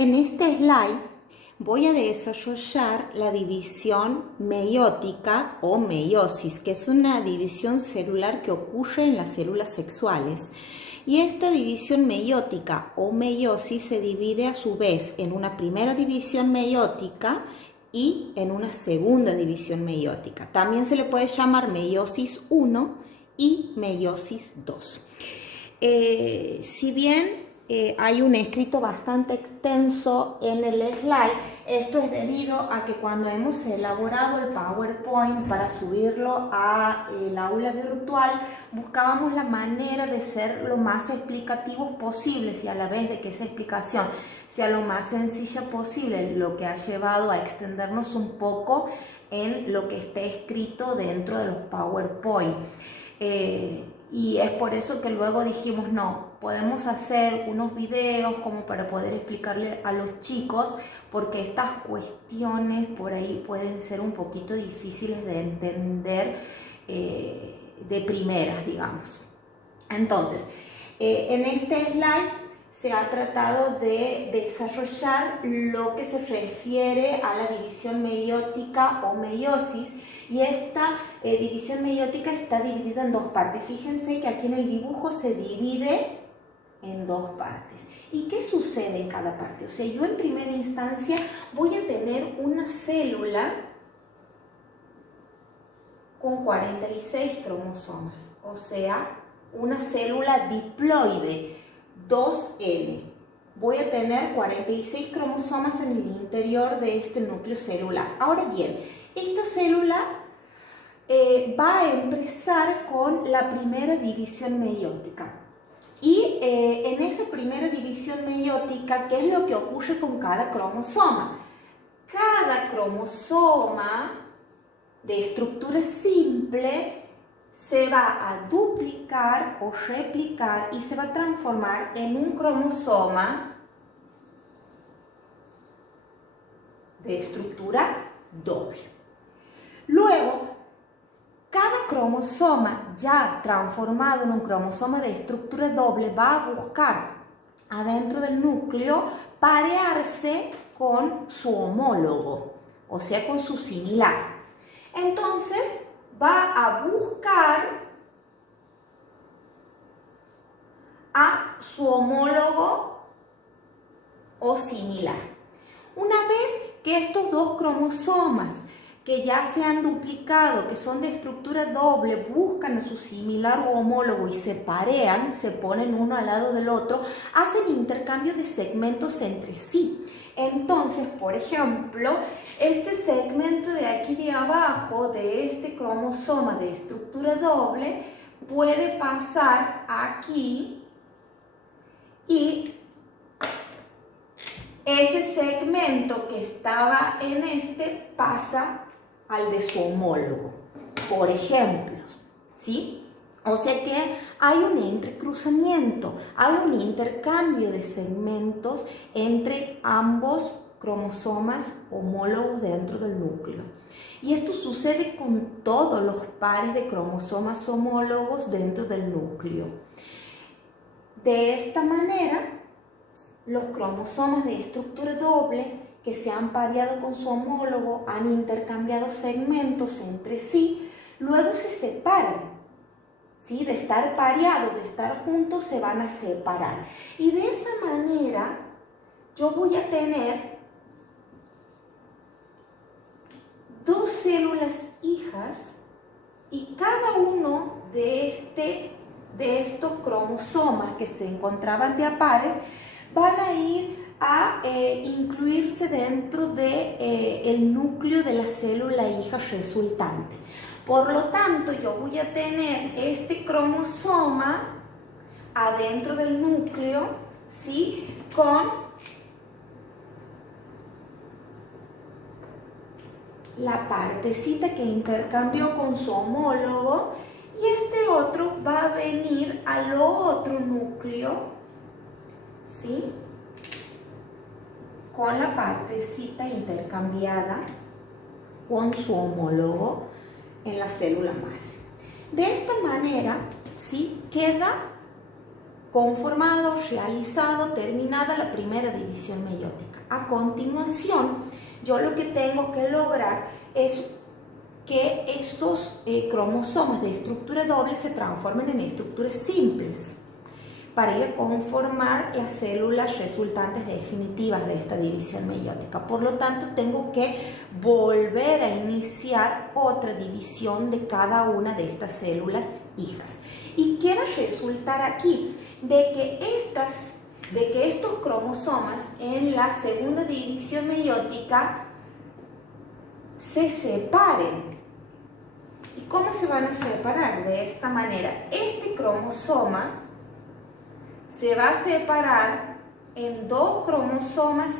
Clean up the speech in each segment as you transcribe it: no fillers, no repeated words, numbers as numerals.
En este slide voy a desarrollar la división meiótica o meiosis, que es una división celular que ocurre en las células sexuales. Y esta división meiótica o meiosis se divide a su vez en una primera división meiótica y en una segunda división meiótica. También se le puede llamar meiosis 1 y meiosis 2. Si bien hay un escrito bastante extenso en el slide, esto es debido a que cuando hemos elaborado el PowerPoint para subirlo al aula virtual, buscábamos la manera de ser lo más explicativos posibles y a la vez de que esa explicación sea lo más sencilla posible, lo que ha llevado a extendernos un poco en lo que está escrito dentro de los PowerPoint. Y es por eso que luego dijimos, no, podemos hacer unos videos como para poder explicarle a los chicos, porque estas cuestiones por ahí pueden ser un poquito difíciles de entender de primeras, digamos. Entonces, en este slide se ha tratado de desarrollar lo que se refiere a la división meiótica o meiosis, y esta división meiótica está dividida en dos partes. Fíjense que aquí en el dibujo se divide en dos partes. ¿Y qué sucede en cada parte? O sea, yo en primera instancia voy a tener una célula con 46 cromosomas, o sea, una célula diploide, 2N. Voy a tener 46 cromosomas en el interior de este núcleo celular. Ahora bien, esta célula va a empezar con la primera división meiótica. Y en esa primera división meiótica, ¿qué es lo que ocurre con cada cromosoma? Cada cromosoma de estructura simple se va a duplicar o replicar y se va a transformar en un cromosoma de estructura doble. Luego, cada cromosoma ya transformado en un cromosoma de estructura doble va a buscar adentro del núcleo parearse con su homólogo, o sea, con su similar. Entonces, va a buscar a su homólogo o similar. Una vez que estos dos cromosomas que ya se han duplicado, que son de estructura doble, buscan a su similar o homólogo y se parean, se ponen uno al lado del otro, hacen intercambio de segmentos entre sí. Entonces, por ejemplo, este segmento de aquí de abajo, de este cromosoma de estructura doble, puede pasar aquí y ese segmento que estaba en este pasa al de su homólogo, por ejemplo, ¿sí? O sea que hay un entrecruzamiento, hay un intercambio de segmentos entre ambos cromosomas homólogos dentro del núcleo. Y esto sucede con todos los pares de cromosomas homólogos dentro del núcleo. De esta manera, los cromosomas de estructura doble que se han pareado con su homólogo han intercambiado segmentos entre sí, luego se separan, ¿sí? De estar pareados, de estar juntos, se van a separar. Y de esa manera yo voy a tener dos células hijas y cada uno de estos cromosomas que se encontraban de a pares van a ir a incluirse dentro del núcleo de la célula hija resultante. Por lo tanto, yo voy a tener este cromosoma adentro del núcleo, ¿sí? Con la partecita que intercambió con su homólogo, y este otro va a venir al otro núcleo, ¿sí? Con la partecita intercambiada con su homólogo en la célula madre. De esta manera, ¿sí? Queda conformado, realizado, terminada la primera división meiótica. A continuación, yo lo que tengo que lograr es que estos cromosomas de estructura doble se transformen en estructuras simples para ir a conformar las células resultantes definitivas de esta división meiótica. Por lo tanto, tengo que volver a iniciar otra división de cada una de estas células hijas. ¿Y qué va a resultar aquí? De que estos cromosomas en la segunda división meiótica se separen. ¿Y cómo se van a separar? De esta manera. Este cromosoma se va a separar en dos cromosomas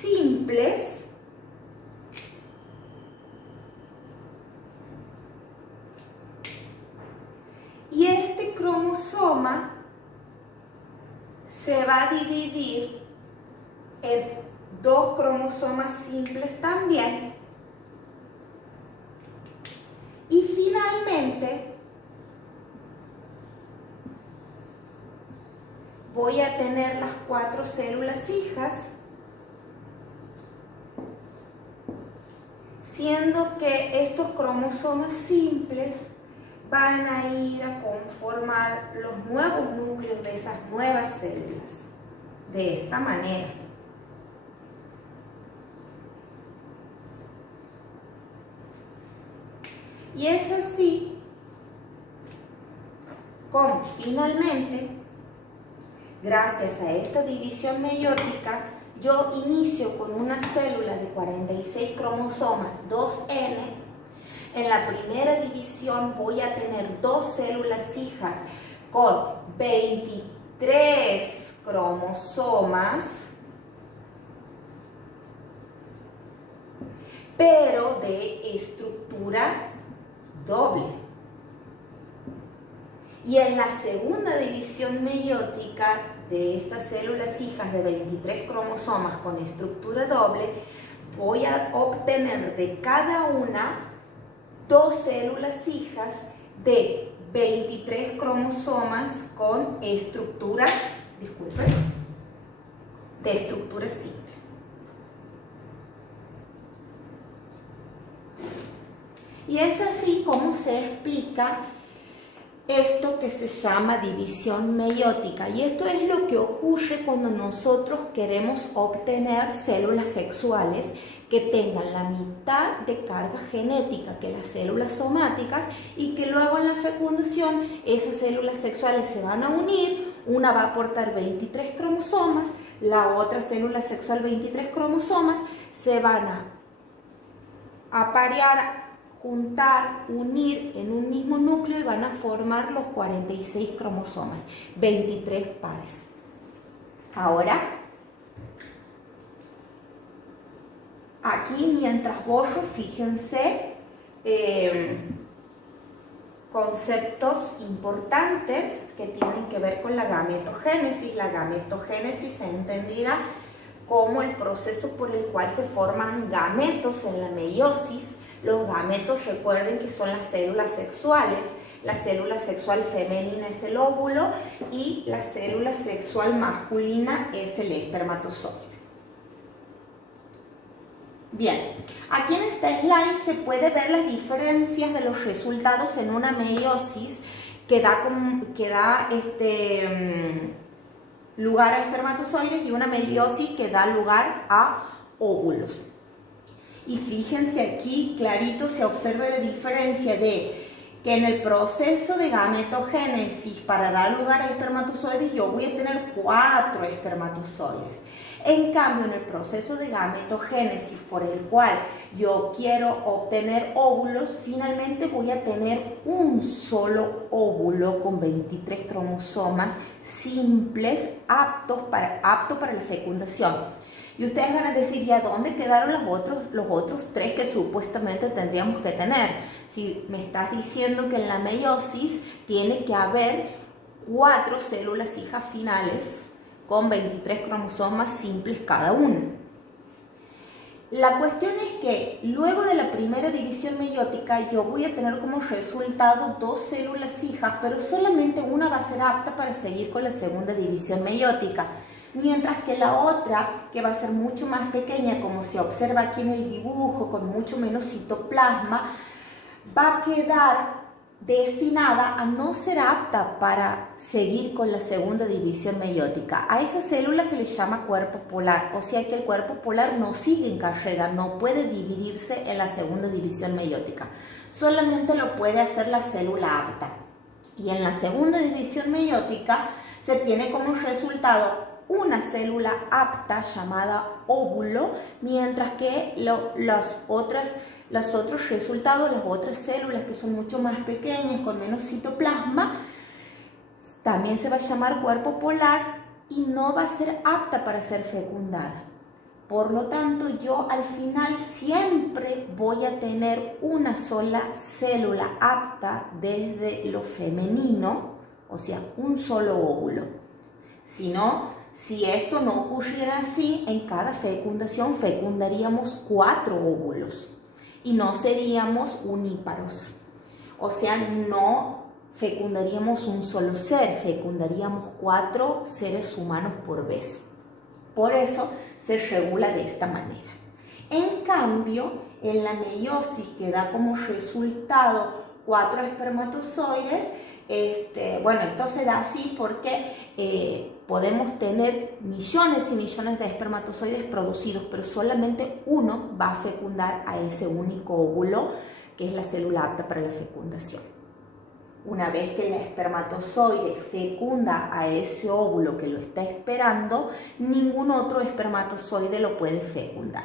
simples y este cromosoma se va a dividir en dos cromosomas simples también. Y finalmente voy a tener las 4 células hijas, siendo que estos cromosomas simples van a ir a conformar los nuevos núcleos de esas nuevas células, de esta manera. Y es así como finalmente, gracias a esta división meiótica, yo inicio con una célula de 46 cromosomas 2N. En la primera división voy a tener dos células hijas con 23 cromosomas, pero de estructura doble. Y en la segunda división meiótica de estas células hijas de 23 cromosomas con estructura doble, voy a obtener de cada una dos células hijas de 23 cromosomas con estructura, de estructura simple. Y es así como se explica esto que se llama división meiótica. Y esto es lo que ocurre cuando nosotros queremos obtener células sexuales que tengan la mitad de carga genética que las células somáticas y que luego en la fecundación esas células sexuales se van a unir. Una va a aportar 23 cromosomas, la otra célula sexual 23 cromosomas, se van a aparear, juntar, unir en un mismo núcleo y van a formar los 46 cromosomas, 23 pares. Ahora, aquí mientras borro, fíjense conceptos importantes que tienen que ver con la gametogénesis. La gametogénesis es entendida como el proceso por el cual se forman gametos en la meiosis. Los gametos, recuerden que son las células sexuales. La célula sexual femenina es el óvulo y la célula sexual masculina es el espermatozoide. Bien, aquí en este slide se puede ver las diferencias de los resultados en una meiosis que da lugar a espermatozoides y una meiosis que da lugar a óvulos. Y fíjense aquí, clarito se observa la diferencia de que en el proceso de gametogénesis para dar lugar a espermatozoides yo voy a tener 4 espermatozoides. En cambio, en el proceso de gametogénesis por el cual yo quiero obtener óvulos, finalmente voy a tener un solo óvulo con 23 cromosomas simples apto para la fecundación. Y ustedes van a decir, ¿ya dónde quedaron los otros 3 que supuestamente tendríamos que tener? Si me estás diciendo que en la meiosis tiene que haber 4 células hijas finales con 23 cromosomas simples cada una. La cuestión es que luego de la primera división meiótica yo voy a tener como resultado 2 células hijas, pero solamente una va a ser apta para seguir con la segunda división meiótica, mientras que la otra, que va a ser mucho más pequeña, como se observa aquí en el dibujo, con mucho menos citoplasma, va a quedar destinada a no ser apta para seguir con la segunda división meiótica. A esa célula se le llama cuerpo polar, o sea que el cuerpo polar no sigue en carrera, no puede dividirse en la segunda división meiótica, solamente lo puede hacer la célula apta. Y en la segunda división meiótica se tiene como resultado una célula apta llamada óvulo, mientras que los otros resultados, las otras células que son mucho más pequeñas, con menos citoplasma, también se va a llamar cuerpo polar y no va a ser apta para ser fecundada. Por lo tanto, yo al final siempre voy a tener una sola célula apta desde lo femenino, o sea, un solo óvulo. Si esto no ocurriera así, en cada fecundación fecundaríamos 4 óvulos y no seríamos uníparos. O sea, no fecundaríamos un solo ser, fecundaríamos 4 seres humanos por vez. Por eso se regula de esta manera. En cambio, en la meiosis, que da como resultado 4 espermatozoides, esto se da así porque podemos tener millones y millones de espermatozoides producidos, pero solamente uno va a fecundar a ese único óvulo, que es la célula apta para la fecundación. Una vez que el espermatozoide fecunda a ese óvulo que lo está esperando, ningún otro espermatozoide lo puede fecundar.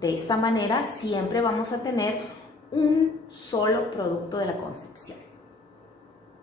De esa manera siempre vamos a tener un solo producto de la concepción.